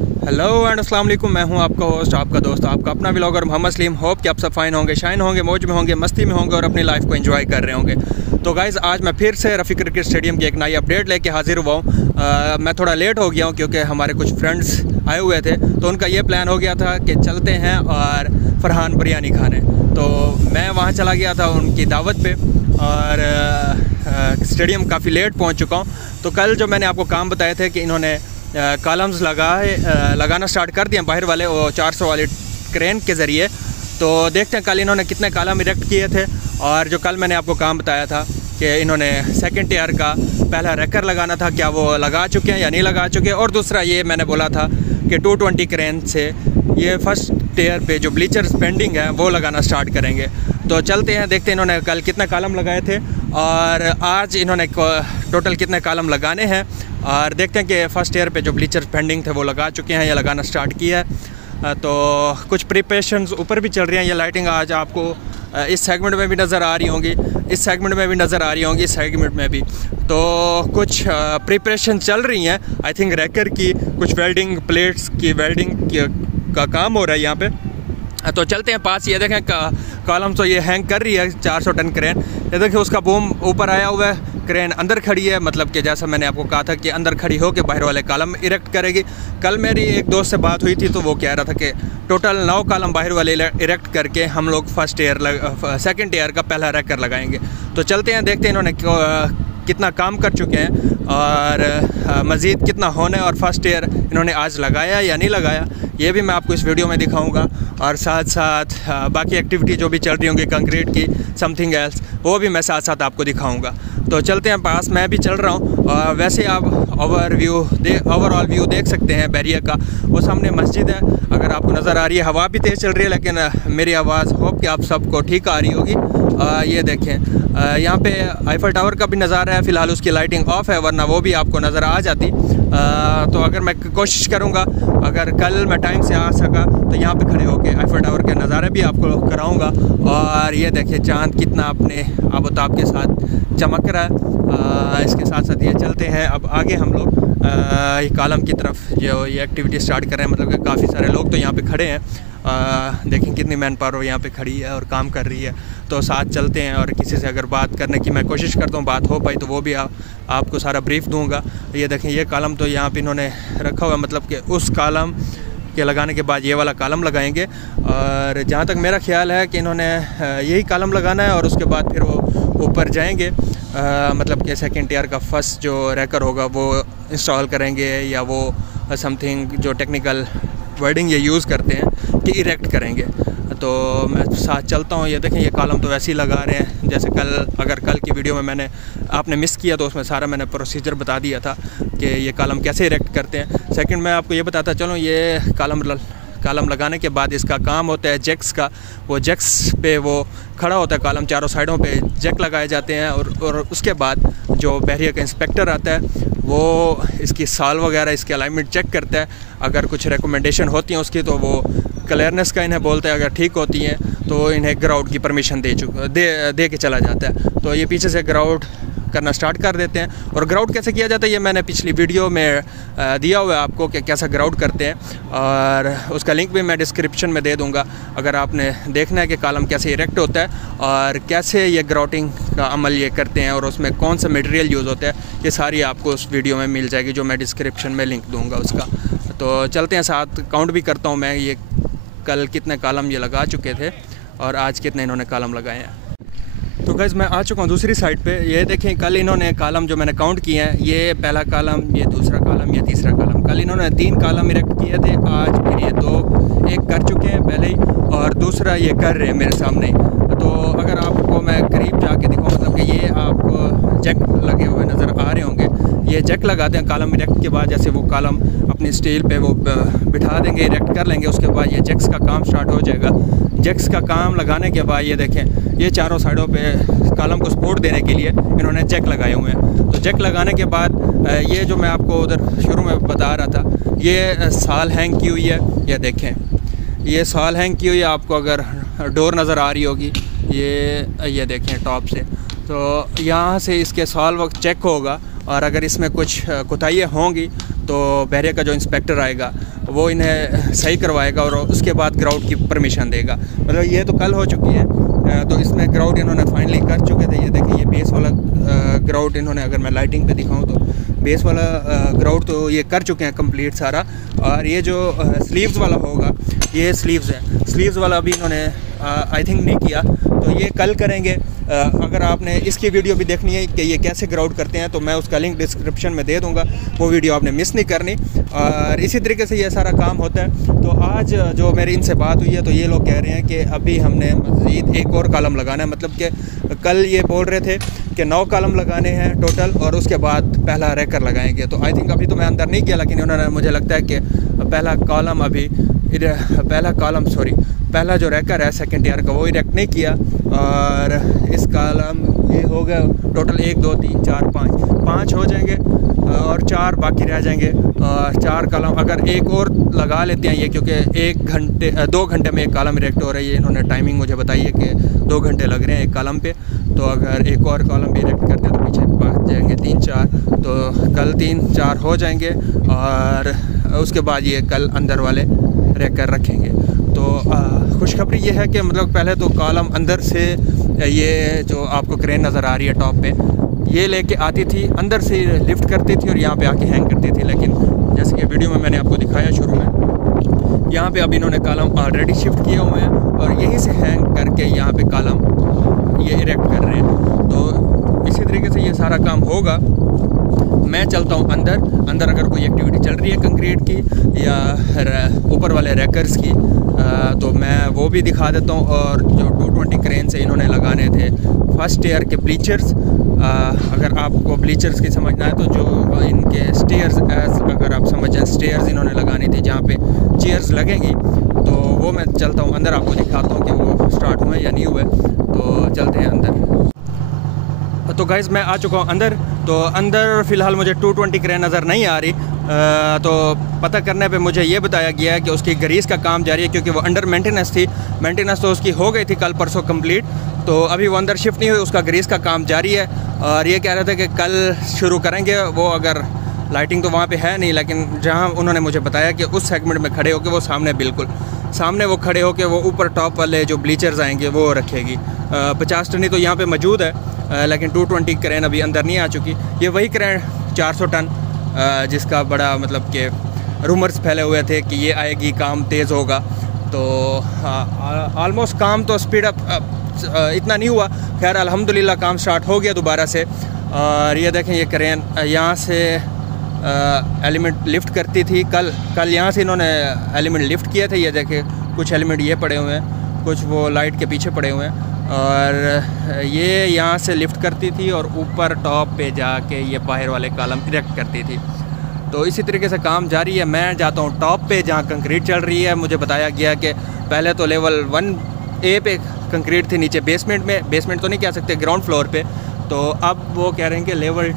Hello and अस्सलाम वालेकुम। मैं हूं आपका होस्ट, आपका दोस्त, आपका अपना व्लॉगर मोहम्मद सलीम। होप कि आप सब फाइन होंगे, शाइन होंगे, मौज में होंगे, मस्ती में होंगे और अपनी लाइफ को एंजॉय कर रहे होंगे। तो गाइज़, आज मैं फिर से रफ़ी क्रिकेट स्टेडियम की एक नई अपडेट लेके हाजिर हुआ हूँ। मैं थोड़ा लेट हो गया हूँ क्योंकि हमारे कुछ फ्रेंड्स आए हुए थे, तो उनका ये प्लान हो गया था कि चलते हैं और फरहान बिरयानी खाने। तो मैं वहाँ चला गया था उनकी दावत पे और स्टेडियम काफ़ी लेट पहुँच चुका हूँ। तो कल जो मैंने आपको काम बताए थे कि इन्होंने कॉलम्स लगाना स्टार्ट कर दिए बाहर वाले, वो 400 वाले क्रेन के ज़रिए। तो देखते हैं कल इन्होंने कितने कॉलम इरेक्ट किए थे। और जो कल मैंने आपको काम बताया था कि इन्होंने सेकंड टियर का पहला रैकर लगाना था, क्या वो लगा चुके हैं या नहीं लगा चुके। और दूसरा ये मैंने बोला था कि 220 क्रेन से ये फर्स्ट टियर पे जो ब्लीचर्स पेंडिंग है वो लगाना स्टार्ट करेंगे। तो चलते हैं, देखते हैं इन्होंने कल कितने कॉलम लगाए थे और आज इन्होंने टोटल कितने कॉलम लगाने हैं। और देखते हैं कि फ़र्स्ट ईयर पे जो ब्लीचर्स पेंडिंग थे वो लगा चुके हैं या लगाना स्टार्ट किया है। तो कुछ प्रिपरेशंस ऊपर भी चल रही हैं। ये लाइटिंग आज आपको इस सेगमेंट में भी नज़र आ रही होंगी, इस सेगमेंट में भी नज़र आ रही होंगी, इस सेगमेंट में भी। तो कुछ प्रिपरेशन चल रही हैं, आई थिंक रैकर की, कुछ वेल्डिंग प्लेट्स की वेल्डिंग का काम हो रहा है यहाँ पे। तो चलते हैं पास। ये देखें कॉलम तो ये हैंग कर रही है 400 टन क्रेन। ये देखिए उसका बूम ऊपर आया हुआ है, क्रेन अंदर खड़ी है, मतलब कि जैसा मैंने आपको कहा था कि अंदर खड़ी हो के बाहर वाले कॉलम इरेक्ट करेगी। कल मेरी एक दोस्त से बात हुई थी तो वो कह रहा था कि टोटल 9 कॉलम बाहर वाले इरेक्ट करके हम लोग सेकंड ईयर का पहला रैकर लगाएंगे। तो चलते हैं, देखते हैं इन्होंने कितना काम कर चुके हैं और मज़ीद कितना होने और फर्स्ट ईयर इन्होंने आज लगाया या नहीं लगाया, ये भी मैं आपको इस वीडियो में दिखाऊंगा। और साथ साथ बाकी एक्टिविटी जो भी चल रही होंगी कंक्रीट की, समथिंग एल्स, वो भी मैं साथ साथ आपको दिखाऊंगा। तो चलते हैं पास, मैं भी चल रहा हूँ। वैसे आप ओवरऑल व्यू देख सकते हैं बैरियर का। वो सामने मस्जिद है, अगर आपको नज़र आ रही है। हवा भी तेज़ चल रही है लेकिन मेरी आवाज़ होप कि आप सबको ठीक आ रही होगी। ये देखें यहाँ पे आईफल टावर का भी नज़ारा है। फ़िलहाल उसकी लाइटिंग ऑफ है, वरना वो भी आपको नज़र आ जाती। तो अगर मैं कोशिश करूँगा, अगर कल मैं टाइम से आ सका तो यहाँ पे खड़े होके आईफल टावर के नज़ारे भी आपको कराऊँगा। और ये देखिए चाँद कितना अपने आबोताब के साथ चमक रहा है। इसके साथ साथ ये चलते हैं अब आगे हम लोग ये कॉलम की तरफ जो ये एक्टिविटी स्टार्ट कर रहे हैं। मतलब कि काफ़ी सारे लोग तो यहाँ पे खड़े हैं। देखें कितनी मैन पावर यहाँ पे खड़ी है और काम कर रही है। तो साथ चलते हैं और किसी से अगर बात करने की मैं कोशिश करता हूँ, बात हो पाई तो वो भी आपको सारा ब्रीफ दूंगा। ये देखें ये कॉलम तो यहाँ पे इन्होंने रखा हुआ है, मतलब कि उस कॉलम के लगाने के बाद ये वाला कॉलम लगाएंगे। और जहाँ तक मेरा ख्याल है कि इन्होंने यही कॉलम लगाना है और उसके बाद फिर वो ऊपर जाएंगे। मतलब कि सेकंड टियर का फर्स्ट जो रैकर होगा वो इंस्टॉल करेंगे या वो समथिंग जो टेक्निकल वर्डिंग ये यूज़ करते हैं कि इरेक्ट करेंगे। तो मैं साथ चलता हूँ। ये देखें ये कॉलम तो वैसे ही लगा रहे हैं जैसे अगर कल की वीडियो में आपने मिस किया तो उसमें सारा मैंने प्रोसीजर बता दिया था कि ये कॉलम कैसे इरेक्ट करते हैं। सेकंड मैं आपको ये बताता चलूँ, ये कॉलम लगाने के बाद इसका काम होता है जैक्स का। वो जैक्स पे वो खड़ा होता है कॉलम, चारों साइडों पे जैक लगाए जाते हैं। और उसके बाद जो बैरियर का इंस्पेक्टर आता है वो इसकी साल वगैरह, इसकी अलाइनमेंट चेक करता है। अगर कुछ रिकमेंडेशन होती हैं उसकी तो वो क्लियरनेस का इन्हें बोलता है। अगर ठीक होती हैं तो इन्हें ग्राउट की परमिशन दे के चला जाता है। तो ये पीछे से ग्राउट करना स्टार्ट कर देते हैं। और ग्राउट कैसे किया जाता है ये मैंने पिछली वीडियो में दिया हुआ है आपको कि कैसा ग्राउट करते हैं, और उसका लिंक भी मैं डिस्क्रिप्शन में दे दूंगा अगर आपने देखना है कि कॉलम कैसे इरेक्ट होता है और कैसे ये ग्राउटिंग का अमल ये करते हैं और उसमें कौन सा मटेरियल यूज़ होता है। ये सारी आपको उस वीडियो में मिल जाएगी जो मैं डिस्क्रिप्शन में लिंक दूँगा उसका। तो चलते हैं, साथ काउंट भी करता हूँ मैं ये कल कितने कॉलम ये लगा चुके थे और आज कितने इन्होंने कॉलम लगाए हैं। तो गाइस मैं आ चुका हूँ दूसरी साइड पे। ये देखें कल इन्होंने कॉलम जो मैंने काउंट किए हैं, ये पहला कॉलम, ये दूसरा कॉलम, ये तीसरा कॉलम। कल इन्होंने 3 कॉलम इरेक्ट किए थे, आज फिर ये 2, एक कर चुके हैं पहले ही और दूसरा ये कर रहे हैं मेरे सामने। तो अगर आपको मैं करीब जाके दिखाऊँ, मतलब कि ये आपको जैक लगे हुए नज़र आ रहे होंगे। ये जैक लगाते हैं कॉलम इरेक्ट के बाद, जैसे वो कॉलम अपनी स्टील पे वो बिठा देंगे, इरेक्ट कर लेंगे, उसके बाद ये जैक्स का काम स्टार्ट हो जाएगा। जैक्स का काम लगाने के बाद ये देखें ये चारों साइडों पे कॉलम को सपोर्ट देने के लिए इन्होंने जैक लगाए हुए हैं। तो जैक लगाने के बाद ये जो मैं आपको उधर शुरू में बता रहा था, ये साल हैंग की हुई है। ये देखें ये साल हैंग की हुई है, आपको अगर डोर नज़र आ रही होगी, ये देखें टॉप से। तो यहाँ से इसके साल वक्त चेक होगा और अगर इसमें कुछ कोताहियाँ होंगी तो बहरिया का जो इंस्पेक्टर आएगा वो इन्हें सही करवाएगा और उसके बाद ग्राउट की परमिशन देगा। मतलब ये तो कल हो चुकी है, तो इसमें ग्राउट इन्होंने फाइनली कर चुके थे। ये देखिए ये बेस वाला ग्राउट इन्होंने, अगर मैं लाइटिंग पे दिखाऊं तो बेस वाला ग्राउट तो ये कर चुके हैं कंप्लीट सारा। और ये जो स्लीव्स वाला होगा, ये स्लीव्स है, स्लीव्स वाला अभी इन्होंने आई थिंक नहीं किया, तो ये कल करेंगे। अगर आपने इसकी वीडियो भी देखनी है कि ये कैसे ग्राउट करते हैं तो मैं उसका लिंक डिस्क्रिप्शन में दे दूंगा, वो वीडियो आपने मिस नहीं करनी। और इसी तरीके से ये सारा काम होता है। तो आज जो मेरी इनसे बात हुई है तो ये लोग कह रहे हैं कि अभी हमने मज़ीद एक और कॉलम लगाना है। मतलब कि कल ये बोल रहे थे कि 9 कॉलम लगाने हैं टोटल और उसके बाद पहला रैकर लगाएंगे। तो आई थिंक अभी तो मैं अंदर नहीं किया, लेकिन उन्होंने, मुझे लगता है कि पहला जो रैकर है सेकंड ईयर का वो इरेक्ट नहीं किया। और इस कॉलम ये हो गया टोटल 1 2 3 4 5 हो जाएंगे और 4 बाकी रह जाएंगे। और 4 कॉलम अगर एक और लगा लेते हैं ये, क्योंकि 2 घंटे में एक कॉलम इरेक्ट हो रही है। इन्होंने टाइमिंग मुझे बताई है कि 2 घंटे लग रहे हैं एक कॉलम पे। तो अगर एक और कॉलम भी इरेक्ट करते हैं तो पीछे बच जाएंगे 3 4, तो कल 3 4 हो जाएंगे और उसके बाद ये कल अंदर वाले रैकर रखेंगे। तो खुशखबरी ये है कि मतलब पहले तो कॉलम अंदर से, ये जो आपको क्रेन नज़र आ रही है टॉप पे, ये लेके आती थी, अंदर से लिफ्ट करती थी और यहाँ पे आके हैंग करती थी। लेकिन जैसे कि वीडियो में मैंने आपको दिखाया शुरू में, यहाँ पे अब इन्होंने कॉलम ऑलरेडी शिफ्ट किए हुए हैं और यहीं से हैंग करके यहाँ पे कॉलम ये इरेक्ट कर रहे हैं। तो इसी तरीके से ये सारा काम होगा। मैं चलता हूँ अंदर अगर कोई एक्टिविटी चल रही है कंक्रीट की या ऊपर वाले रैकर्स की, तो मैं वो भी दिखा देता हूँ। और जो 220 क्रेन से इन्होंने लगाने थे फर्स्ट ईयर के ब्लीचर्स, अगर आपको ब्लीचर्स की समझना है तो जो इनके स्टेयर्स, अगर आप समझें स्टेयर्स इन्होंने लगानी थी जहाँ पे चेयर्स लगेंगी, तो वो मैं चलता हूँ अंदर, आपको दिखाता हूँ कि वो स्टार्ट हुए या नहीं हुए। तो चलते हैं अंदर। तो गाइज़ मैं आ चुका हूँ अंदर। तो अंदर फ़िलहाल मुझे 220 क्रेन नज़र नहीं आ रही। तो पता करने पे मुझे ये बताया गया है कि उसकी ग्रीस का काम जारी है, क्योंकि वो अंडर मेंटेनेंस थी। मेंटेनेंस तो उसकी हो गई थी कल परसों कंप्लीट, तो अभी वो अंदर शिफ्ट नहीं हुई, उसका ग्रीस का काम जारी है। और ये कह रहे थे कि कल शुरू करेंगे वो। अगर लाइटिंग तो वहाँ पे है नहीं, लेकिन जहाँ उन्होंने मुझे बताया कि उस सेगमेंट में खड़े होकर वो सामने, बिल्कुल सामने वो खड़े होकर वो ऊपर टॉप वाले जो ब्लीचर्स आएंगे वो रखेगी। 50 टन तो यहाँ पे मौजूद है, लेकिन 220 क्रेन अभी अंदर नहीं आ चुकी। ये वही क्रेन 400 टन जिसका बड़ा मतलब कि रूमर्स फैले हुए थे कि ये आएगी, काम तेज़ होगा। तो ऑलमोस्ट काम तो स्पीड अप इतना नहीं हुआ। खैर अल्हम्दुलिल्लाह काम स्टार्ट हो गया दोबारा से। और ये देखें ये क्रेन यहाँ से एलिमेंट लिफ्ट करती थी। कल यहाँ से इन्होंने एलिमेंट लिफ्ट किए थे। ये देखें कुछ एलिमेंट ये पड़े हुए हैं, कुछ वो लाइट के पीछे पड़े हुए हैं। और ये यहाँ से लिफ्ट करती थी और ऊपर टॉप पे जाके ये बाहर वाले कॉलम इरेक्ट करती थी। तो इसी तरीके से काम जारी है। मैं जाता हूँ टॉप पे जहाँ कंक्रीट चल रही है। मुझे बताया गया कि पहले तो लेवल 1A पे कंक्रीट थी, नीचे बेसमेंट में, बेसमेंट तो नहीं कह सकते, ग्राउंड फ्लोर पे। तो अब वो कह रहे हैं कि लेवल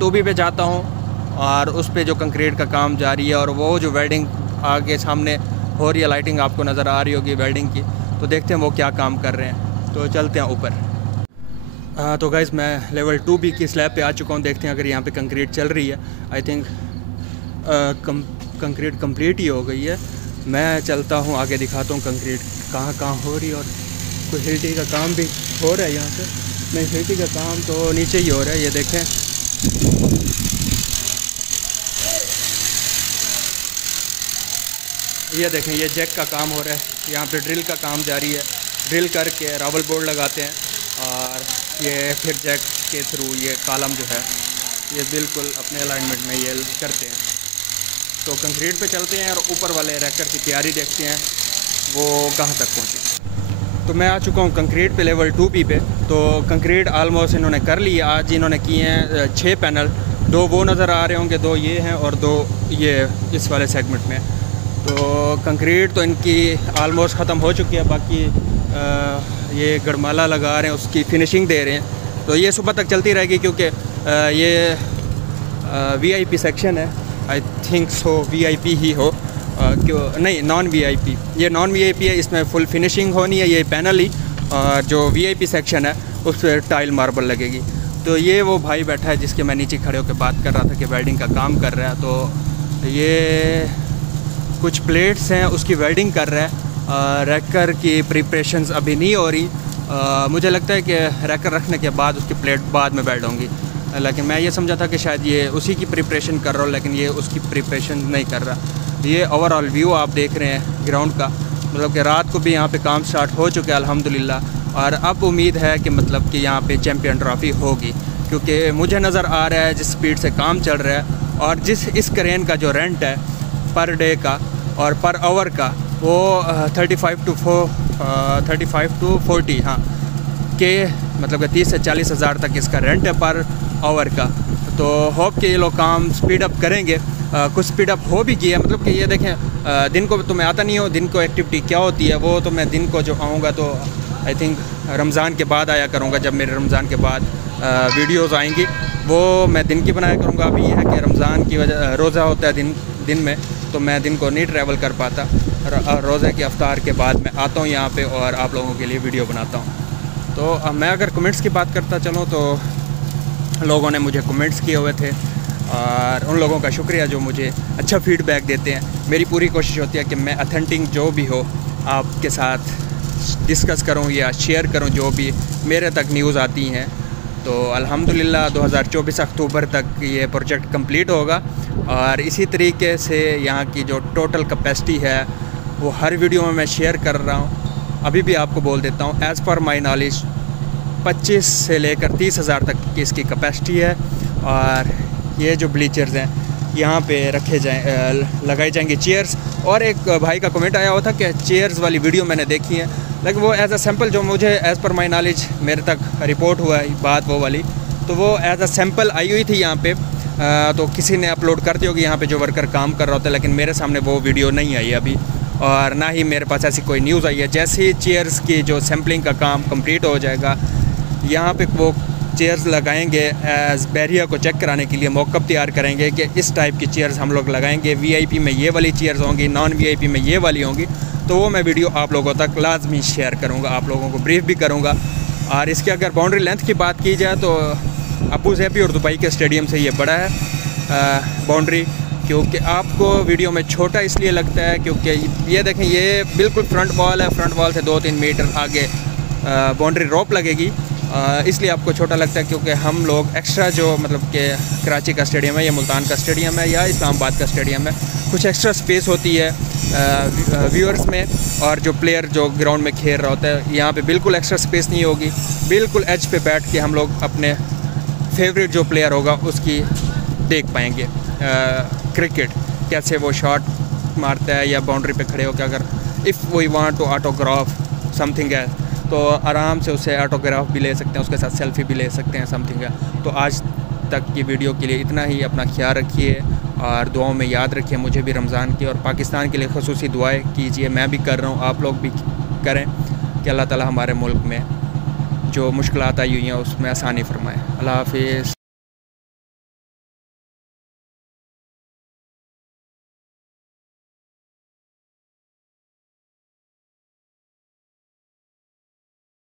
2B पे जाता हूँ और उस पे जो कंक्रीट का काम जारी है। और वो जो वेल्डिंग आगे सामने हो रही है, लाइटिंग आपको नज़र आ रही होगी वेल्डिंग की, तो देखते हैं वो क्या काम कर रहे हैं। तो चलते हैं ऊपर। तो गाइज़ मैं लेवल 2B की स्लैब पे आ चुका हूँ। देखते हैं अगर यहाँ पे कंक्रीट चल रही है। आई थिंक कंक्रीट कंप्लीट ही हो गई है। मैं चलता हूँ आगे, दिखाता हूँ कंक्रीट कहाँ हो रही है। और कोई हिल्टी का काम भी हो रहा है यहाँ पे। नहीं, हिल्टी का काम तो नीचे ही हो रहा है। ये देखें, ये जैक का काम हो रहा है। यहाँ पे ड्रिल का काम जारी है। ड्रिल करके रावल बोर्ड लगाते हैं और ये फिर जैक के थ्रू ये कॉलम जो है ये बिल्कुल अपने अलाइनमेंट में ये करते हैं। तो कंक्रीट पे चलते हैं और ऊपर वाले रैकर की तैयारी देखते हैं वो कहाँ तक पहुँचे। तो मैं आ चुका हूँ कंक्रीट पे लेवल 2B पे। तो कंक्रीट आलमोस्ट इन्होंने कर ली। आज इन्होंने किए हैं 6 पैनल, 2 वो नज़र आ रहे होंगे, 2 ये हैं और 2 ये इस वाले सेगमेंट में। तो कंक्रीट तो इनकी आलमोस्ट ख़त्म हो चुकी है। बाकी ये गड़माला लगा रहे हैं, उसकी फिनिशिंग दे रहे हैं। तो ये सुबह तक चलती रहेगी, क्योंकि ये VIP सेक्शन है। आई थिंक सो VIP ही हो, क्यों नहीं, नॉन VIP। ये नॉन VIP है, इसमें फुल फिनिशिंग होनी है, ये पैनल ही। और जो VIP सेक्शन है उस पर टाइल मार्बल लगेगी। तो ये वो भाई बैठा है जिसके मैं नीचे खड़े होकर बात कर रहा था कि वेल्डिंग का काम कर रहा है। तो ये कुछ प्लेट्स हैं उसकी वेल्डिंग कर रहा है। रैकर की प्रिपरेशंस अभी नहीं हो रही। मुझे लगता है कि रैकर रखने के बाद उसकी प्लेट बाद में वेल्ड होंगी, लेकिन मैं ये समझा था कि शायद ये उसी की प्रिपरेशन कर रहा हूँ, लेकिन ये उसकी प्रिपरेशन नहीं कर रहा। ये ओवरऑल व्यू आप देख रहे हैं ग्राउंड का, मतलब कि रात को भी यहाँ पे काम स्टार्ट हो चुका है अल्हम्दुलिल्लाह। और अब उम्मीद है कि मतलब कि यहाँ पे चैम्पियन ट्रॉफ़ी होगी, क्योंकि मुझे नज़र आ रहा है जिस स्पीड से काम चल रहा है और जिस इस क्रेन का जो रेंट है पर डे का और पर आवर का वो 35 to 40 हाँ के मतलब कि 30 से 40 हज़ार तक इसका रेंट है पर आवर का। तो होप कि ये लोग काम स्पीड अप करेंगे। कुछ स्पीड अप हो भी किया, मतलब कि ये देखें दिन को तो मैं आता नहीं हूँ, दिन को एक्टिविटी क्या होती है वो तो मैं दिन को जो आऊँगा तो आई थिंक रमज़ान के बाद आया करूँगा। जब मेरे रमज़ान के बाद वीडियोस आएंगी वो मैं दिन की बनाया करूँगा। अभी ये है कि रमज़ान की वजह रोज़ा होता है दिन में, तो मैं दिन को नहीं ट्रैवल कर पाता। रोज़े के अफ्तार के बाद मैं आता हूँ यहाँ पे और आप लोगों के लिए वीडियो बनाता हूँ। तो मैं अगर कमेंट्स की बात करता चलूँ तो लोगों ने मुझे कमेंट्स किए हुए थे और उन लोगों का शुक्रिया जो मुझे अच्छा फीडबैक देते हैं। मेरी पूरी कोशिश होती है कि मैं अथेंटिक जो भी हो आपके साथ डिस्कस करूं या शेयर करूं जो भी मेरे तक न्यूज़ आती हैं। तो अल्हम्दुलिल्लाह 2024 अक्टूबर तक ये प्रोजेक्ट कंप्लीट होगा और इसी तरीके से यहाँ की जो टोटल कैपेसिटी है वो हर वीडियो में मैं शेयर कर रहा हूँ। अभी भी आपको बोल देता हूँ, एज़ पर माई नॉलेज 25 से लेकर 30 हज़ार तक की इसकी कैपेसिटी है। और ये जो ब्लीचर्स हैं यहाँ पे लगाई जाएंगी चेयर्स। और एक भाई का कमेंट आया हुआ था कि चेयर्स वाली वीडियो मैंने देखी है, लेकिन वो एज अ सैम्पल जो मुझे एज़ पर माई नॉलेज मेरे तक रिपोर्ट हुआ है बात वो वाली, तो वो एज अ सैम्पल आई हुई थी यहाँ पे। तो किसी ने अपलोड कर दी होगी यहाँ पे जो वर्कर काम कर रहा होता है, लेकिन मेरे सामने वो वीडियो नहीं आई अभी और ना ही मेरे पास ऐसी कोई न्यूज़ आई है। जैसे ही चेयर्स की जो सैम्पलिंग का काम कंप्लीट हो जाएगा, यहाँ पे वो चेयर्स लगाएंगे एज बैरियर को चेक कराने के लिए मौक़अप तैयार करेंगे कि इस टाइप की चेयर्स हम लोग लगाएंगे। वीआईपी में ये वाली चेयर्स होंगी, नॉन वीआईपी में ये वाली होंगी। तो वो मैं वीडियो आप लोगों तक लाजमी शेयर करूँगा, आप लोगों को ब्रीफ भी करूँगा। और इसके अगर बाउंड्री लेंथ की बात की जाए तो अबू ज़ैबी और दुबई के स्टेडियम से ये बड़ा है बाउंड्री, क्योंकि आपको वीडियो में छोटा इसलिए लगता है क्योंकि ये देखें ये बिल्कुल फ्रंट वॉल है, फ्रंट वॉल से 2-3 मीटर आगे बाउंड्री रोप लगेगी, इसलिए आपको छोटा लगता है। क्योंकि हम लोग एक्स्ट्रा जो मतलब कि कराची का स्टेडियम है या मुल्तान का स्टेडियम है या इस्लामाबाद का स्टेडियम है, कुछ एक्स्ट्रा स्पेस होती है व्यूअर्स में और जो प्लेयर जो ग्राउंड में खेल रहा होता है, यहाँ पे बिल्कुल एक्स्ट्रा स्पेस नहीं होगी। बिल्कुल एज पे बैठ के हम लोग अपने फेवरेट जो प्लेयर होगा उसकी देख पाएंगे क्रिकेट, कैसे वो शॉट मारता है या बाउंड्री पे खड़े होकर अगर if we want to autograph something है तो आराम से उससे ऑटोग्राफ भी ले सकते हैं, उसके साथ सेल्फी भी ले सकते हैं समथिंग है। तो आज तक की वीडियो के लिए इतना ही। अपना ख्याल रखिए और दुआओं में याद रखिए मुझे भी रमज़ान की, और पाकिस्तान के लिए ख़ुसूसी दुआएं कीजिए। मैं भी कर रहा हूँ, आप लोग भी करें कि अल्लाह ताला हमारे मुल्क में जो मुश्किलात आई हुई हैं उसमें आसानी फरमाए। अल्लाह हाफ़िज़।